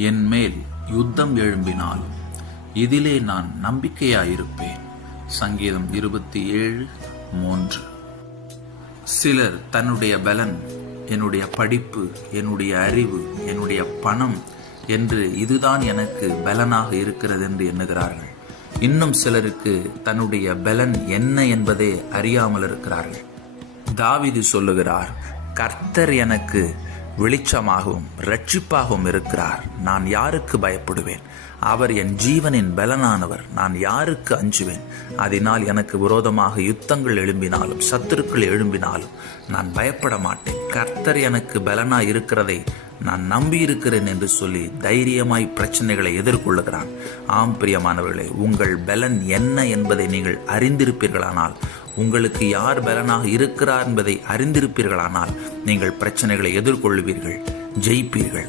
என் மேல் யுத்தம் எழும்பினாலும் இதிலே நான் நம்பிக்கையாயிருப்பேன். சங்கீதம் 27:3. சிலர் தன்னுடைய பலன், என்னுடைய படிப்பு, என்னுடைய அறிவு, என்னுடைய பணம் என்று இதுதான் எனக்கு பலனாக இருக்கிறது என்று எண்ணுகிறார்கள். இன்னும் சிலருக்கு தன்னுடைய பலன் என்ன என்பதே அறியாமல் இருக்கிறார்கள். தாவீது சொல்லுகிறார், கர்த்தர் எனக்கு வெளிச்சமாகவும் இரட்சிப்பாகவும் இருக்கிறார். நான் யாருக்கு பயப்படுவேன்? அவர் என் ஜீவனின் பலனானவர். நான் யாருக்கு அஞ்சுவேன்? அதனால் எனக்கு விரோதமாக யுத்தங்கள் எழும்பினாலும் சத்துருக்கள் எழும்பினாலும் நான் பயப்பட மாட்டேன். கர்த்தர் எனக்கு பலனாய் இருக்கிறதை நான் நம்பியிருக்கிறேன் என்று சொல்லி தைரியமாய் பிரச்சனைகளை எதிர்கொள்ளுகிறான். ஆம் பிரியமானவர்களே, உங்கள் பலன் என்ன என்பதை நீங்கள் அறிந்திருப்பீர்களானால், உங்களுக்கு யார் பலனாக இருக்கிறார் என்பதை அறிந்திருப்பீர்களானால், நீங்கள் பிரச்சனைகளை எதிர்கொள்வீர்கள், ஜெயிப்பீர்கள்.